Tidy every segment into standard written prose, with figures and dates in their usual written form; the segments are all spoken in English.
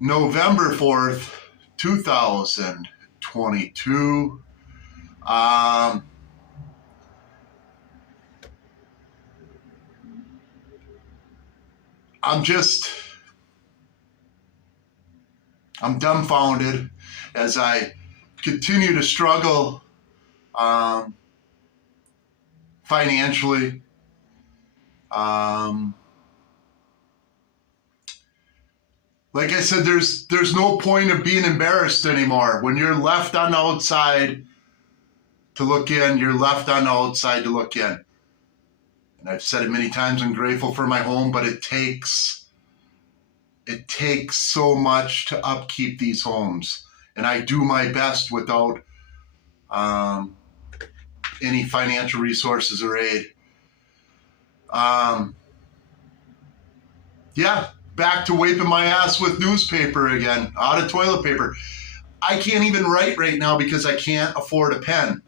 November 4th, 2022. I'm dumbfounded as I continue to struggle financially. Like I said, there's no point of being embarrassed anymore. When you're left on the outside to look in, you're left on the outside to look in. And I've said it many times, I'm grateful for my home, but it takes so much to upkeep these homes. And I do my best without any financial resources or aid. Back to wiping my ass with newspaper again, out of toilet paper. I can't even write right now because I can't afford a pen.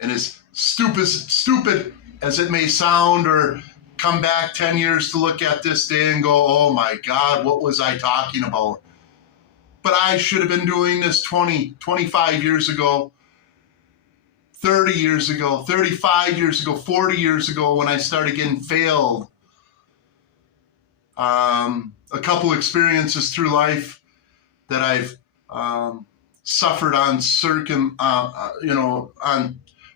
And as stupid as it may sound, or come back 10 years to look at this day and go, oh my God, what was I talking about? But I should have been doing this 20, 25 years ago, 30 years ago, 35 years ago, 40 years ago when I started getting failed. A couple experiences through life that I've suffered on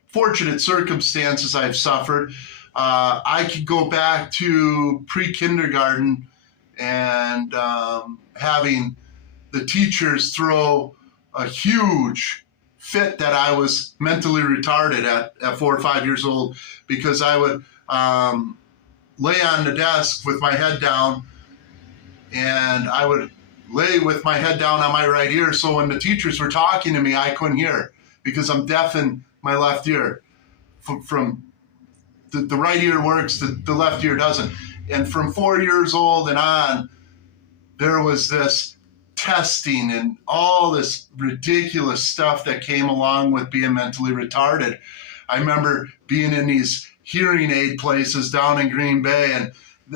fortunate circumstances I've suffered. I could go back to pre-kindergarten and having the teachers throw a huge fit that I was mentally retarded at 4 or 5 years old, because I would lay on the desk with my head down, and I would lay with my head down on my right ear, so when the teachers were talking to me, I couldn't hear because I'm deaf in my left ear. From the right ear works, the left ear doesn't. And from 4 years old and on, there was this testing and all this ridiculous stuff that came along with being mentally retarded. I remember being in these hearing aid places down in Green Bay, and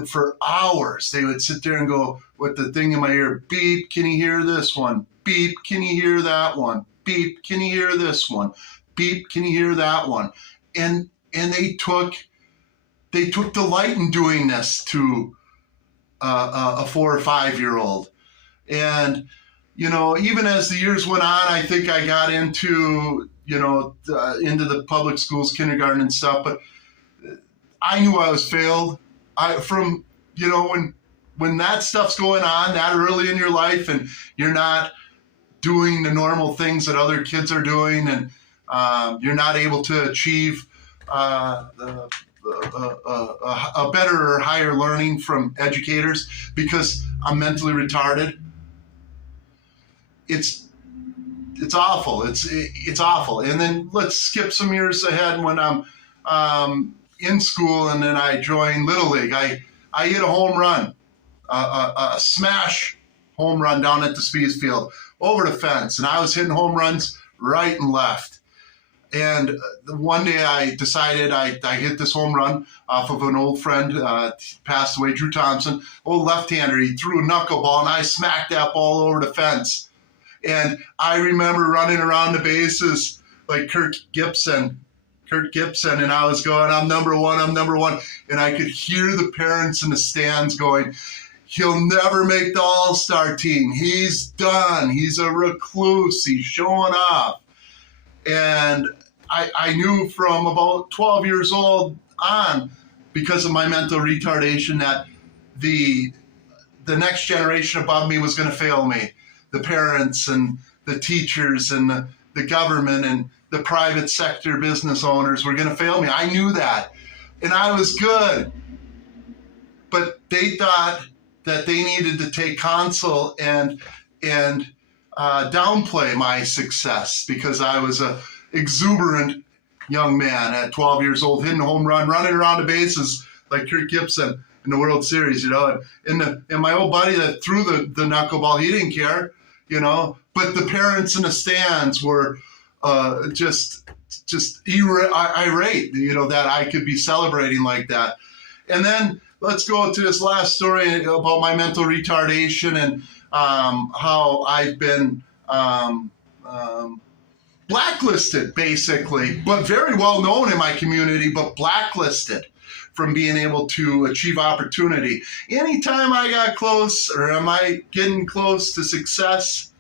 for hours they would sit there and go with the thing in my ear, beep, can you hear this one? Beep, can you hear that one? Beep, can you hear this one? Beep, can you hear that one? And they took delight in doing this to a 4 or 5 year old. And even as the years went on, I think I got into into the public schools, kindergarten and stuff, but I knew I was failed. When that stuff's going on that early in your life and you're not doing the normal things that other kids are doing, and you're not able to achieve a better or higher learning from educators because I'm mentally retarded, it's awful. It's awful. And then let's skip some years ahead when I'm in school, and then I joined Little League. I hit a home run, a smash home run down at the Spies Field over the fence, and I was hitting home runs right and left. And one day I decided I hit this home run off of an old friend, passed away, Drew Thompson, old left-hander. He threw a knuckleball, and I smacked that ball over the fence. And I remember running around the bases like Kirk Gibson, and I was going, I'm number one. And I could hear the parents in the stands going, he'll never make the all-star team. He's done. He's a recluse. He's showing off. And I knew from about 12 years old on, because of my mental retardation, that the next generation above me was going to fail me. The parents and the teachers and the government and the private sector business owners were going to fail me. I knew that. And I was good. But they thought that they needed to take counsel and downplay my success because I was a exuberant young man at 12 years old, hitting a home run, running around the bases like Kirk Gibson in the World Series, And my old buddy that threw the knuckleball, he didn't care, But the parents in the stands were just irate, that I could be celebrating like that. And then let's go to this last story about my mental retardation and how I've been blacklisted, basically, but very well known in my community, but blacklisted from being able to achieve opportunity. Anytime I got close, or am I getting close to success,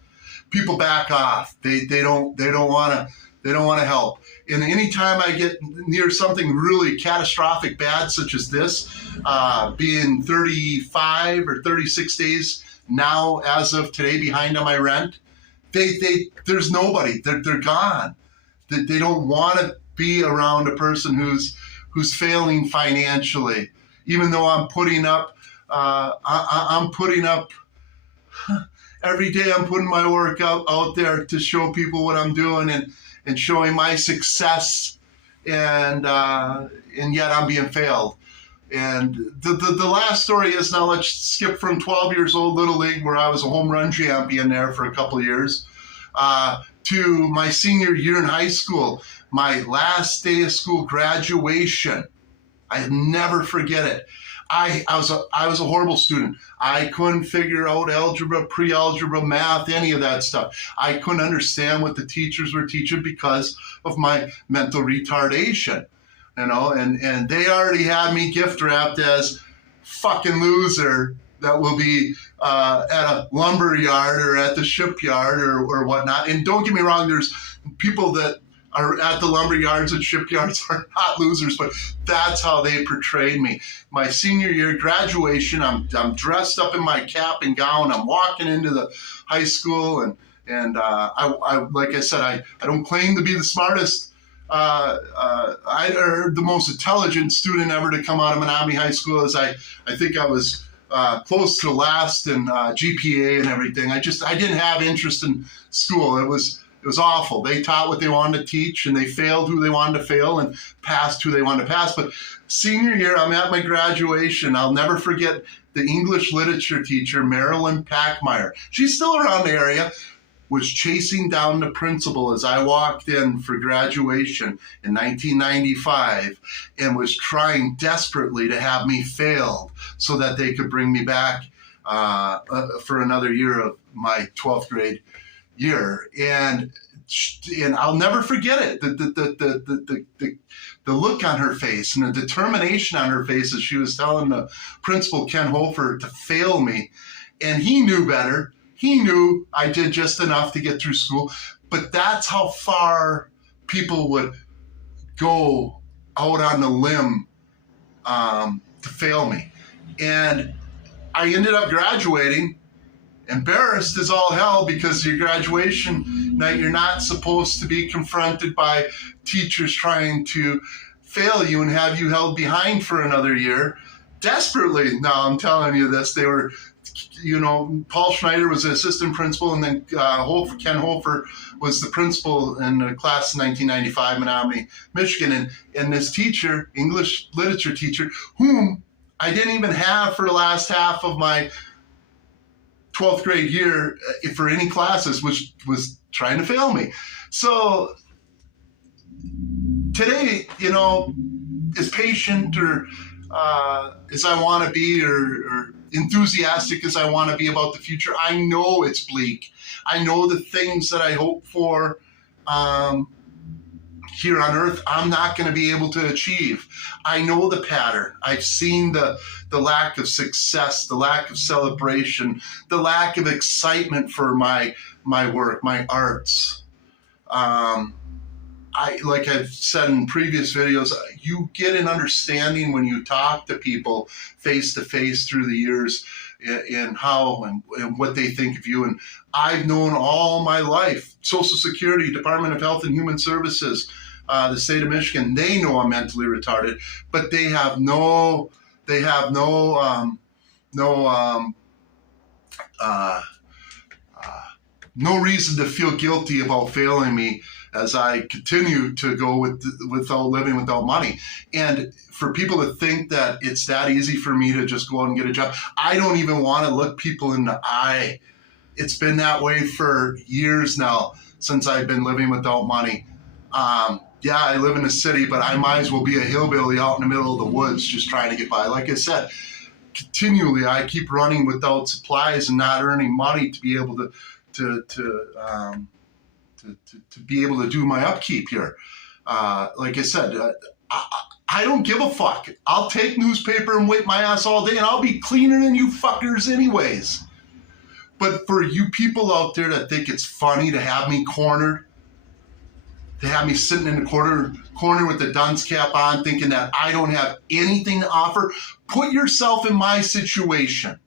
people back off. They don't want to help. And anytime I get near something really catastrophic bad, such as this, being 35 or 36 days now as of today behind on my rent, there's nobody. They're gone. They don't want to be around a person who's failing financially, even though I'm putting up. I'm putting up every day. I'm putting my work out there to show people what I'm doing and showing my success, and yet I'm being failed. And the last story is, now let's skip from 12 years old, Little League, where I was a home run champion there for a couple of years, to my senior year in high school, my last day of school, graduation. I'll never forget it. I was a horrible student. I couldn't figure out algebra, pre-algebra, math, any of that stuff. I couldn't understand what the teachers were teaching because of my mental retardation. And they already had me gift wrapped as fucking loser that will be at a lumber yard or at the shipyard or whatnot. And don't get me wrong, there's people that are at the lumber yards and shipyards are not losers, but that's how they portrayed me. My senior year graduation, I'm dressed up in my cap and gown. I'm walking into the high school, and I like I said, I don't claim to be the smartest or the most intelligent student ever to come out of Menominee High School, as I think I was close to last in GPA and everything. I didn't have interest in school. It was awful. They taught what they wanted to teach, and they failed who they wanted to fail and passed who they wanted to pass. But senior year, I'm at my graduation. I'll never forget the English literature teacher, Marilyn Packmeyer. She's still around the area, was chasing down the principal as I walked in for graduation in 1995 and was trying desperately to have me failed so that they could bring me back for another year of my 12th grade year. And I'll never forget it. The look on her face and the determination on her face as she was telling the principal, Ken Hofer, to fail me. And he knew better. He knew I did just enough to get through school, but that's how far people would go out on a limb to fail me. And I ended up graduating, embarrassed as all hell, because your graduation night, you're not supposed to be confronted by teachers trying to fail you and have you held behind for another year. Desperately, now I'm telling you this, they were, Paul Schneider was the assistant principal, and then Ken Hofer was the principal in the class of 1995, Menominee, Michigan. And this teacher, English literature teacher, whom I didn't even have for the last half of my 12th grade year for any classes, which was trying to fail me. So today, as patient or as I want to be, or enthusiastic as I want to be about the future, I know it's bleak. I know the things that I hope for here on earth, I'm not going to be able to achieve. I know the pattern. I've seen the lack of success, the lack of celebration, the lack of excitement for my work, my arts. Like I've said in previous videos, you get an understanding when you talk to people face to face through the years in how and what they think of you. And I've known all my life, Social Security, Department of Health and Human Services, the state of Michigan, they know I'm mentally retarded, but they have no reason to feel guilty about failing me as I continue to go without living without money. And for people to think that it's that easy for me to just go out and get a job, I don't even want to look people in the eye. It's been that way for years now since I've been living without money. Yeah, I live in a city, but I might as well be a hillbilly out in the middle of the woods just trying to get by. Like I said, continually I keep running without supplies and not earning money to be able to be able to do my upkeep here. Like I said, I don't give a fuck. I'll take newspaper and wait my ass all day, and I'll be cleaner than you fuckers anyways. But for you people out there that think it's funny to have me cornered, to have me sitting in the corner with the dunce cap on, thinking that I don't have anything to offer, put yourself in my situation.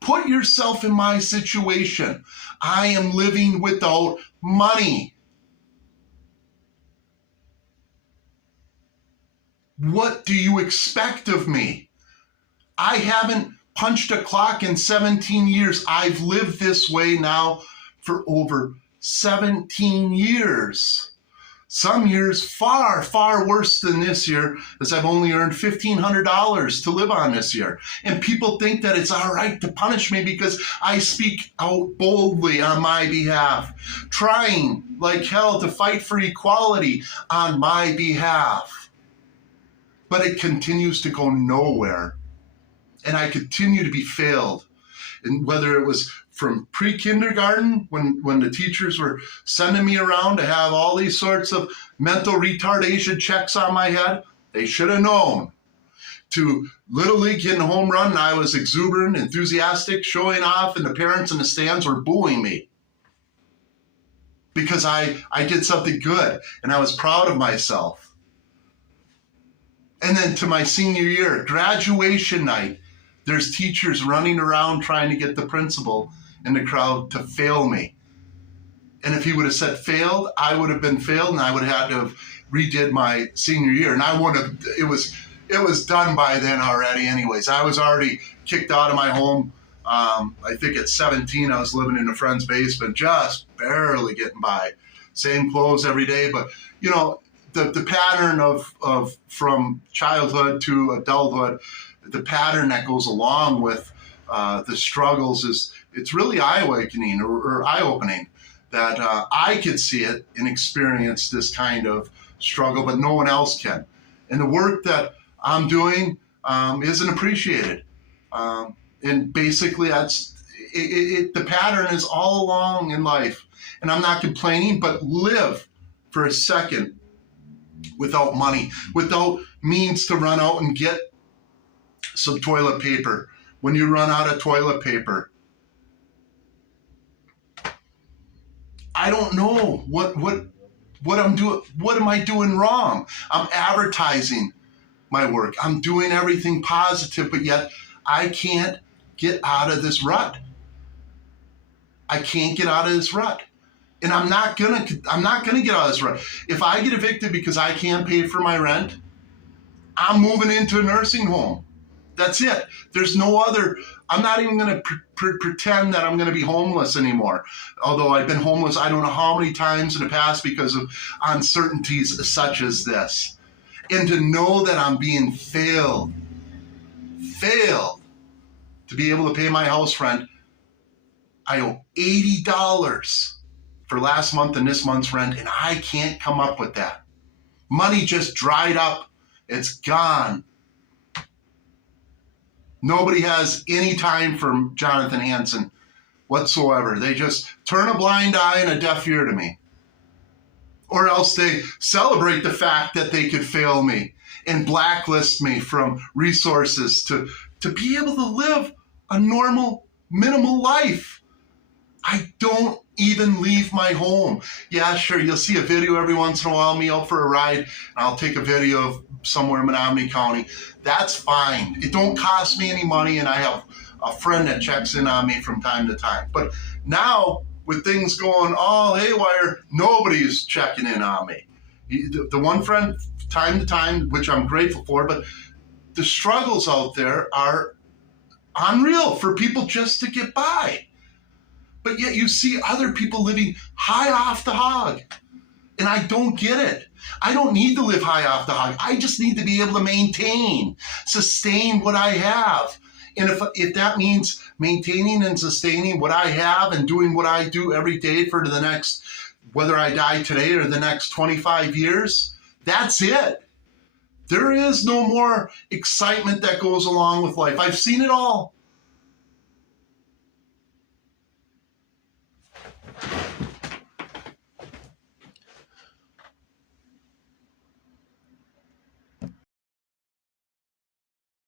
Put yourself in my situation. I am living without money. What do you expect of me? I haven't punched a clock in 17 years. I've lived this way now for over 17 years. Some years far, far worse than this year, as I've only earned $1,500 to live on this year. And people think that it's all right to punish me because I speak out boldly on my behalf, trying like hell to fight for equality on my behalf. But it continues to go nowhere. And I continue to be failed. And whether it was from pre-kindergarten, when the teachers were sending me around to have all these sorts of mental retardation checks on my head, they should have known. To Little League hitting a home run, and I was exuberant, enthusiastic, showing off, and the parents in the stands were booing me. Because I did something good, and I was proud of myself. And then to my senior year, graduation night, there's teachers running around trying to get the principal in the crowd to fail me. And if he would have said failed, I would have been failed, and I would have had to have redid my senior year. And I wouldn't have, it was done by then already anyways. I was already kicked out of my home. I think at 17, I was living in a friend's basement, just barely getting by. Same clothes every day, but you know, the pattern of from childhood to adulthood, the pattern that goes along with the struggles it's really eye-awakening or eye-opening that I could see it and experience this kind of struggle, but no one else can. And the work that I'm doing isn't appreciated. And basically the pattern is all along in life. And I'm not complaining, but live for a second without money, without means to run out and get some toilet paper. When you run out of toilet paper, I don't know what I'm doing. What am I doing wrong? I'm advertising my work. I'm doing everything positive, but yet I can't get out of this rut. I can't get out of this rut. And I'm not gonna get out of this rut. If I get evicted because I can't pay for my rent, I'm moving into a nursing home. That's it. There's no other. I'm not even going to pretend that I'm going to be homeless anymore. Although I've been homeless, I don't know how many times in the past because of uncertainties such as this. And to know that I'm being failed to be able to pay my house rent. I owe $80 for last month and this month's rent, and I can't come up with that. Money just dried up. It's gone. Nobody has any time for Jonathan Hansen whatsoever. They just turn a blind eye and a deaf ear to me. Or else they celebrate the fact that they could fail me and blacklist me from resources to be able to live a normal, minimal life. I don't even leave my home. Yeah, sure, you'll see a video every once in a while, me out for a ride, and I'll take a video of somewhere in Menominee County. That's fine. It don't cost me any money, and I have a friend that checks in on me from time to time. But now, with things going all haywire, nobody's checking in on me. The one friend, time to time, which I'm grateful for, but the struggles out there are unreal for people just to get by. But yet you see other people living high off the hog. And I don't get it. I don't need to live high off the hog. I just need to be able to maintain, sustain what I have. And if that means maintaining and sustaining what I have and doing what I do every day for the next whether I die today or the next 25 years, that's it. There is no more excitement that goes along with life. I've seen it all.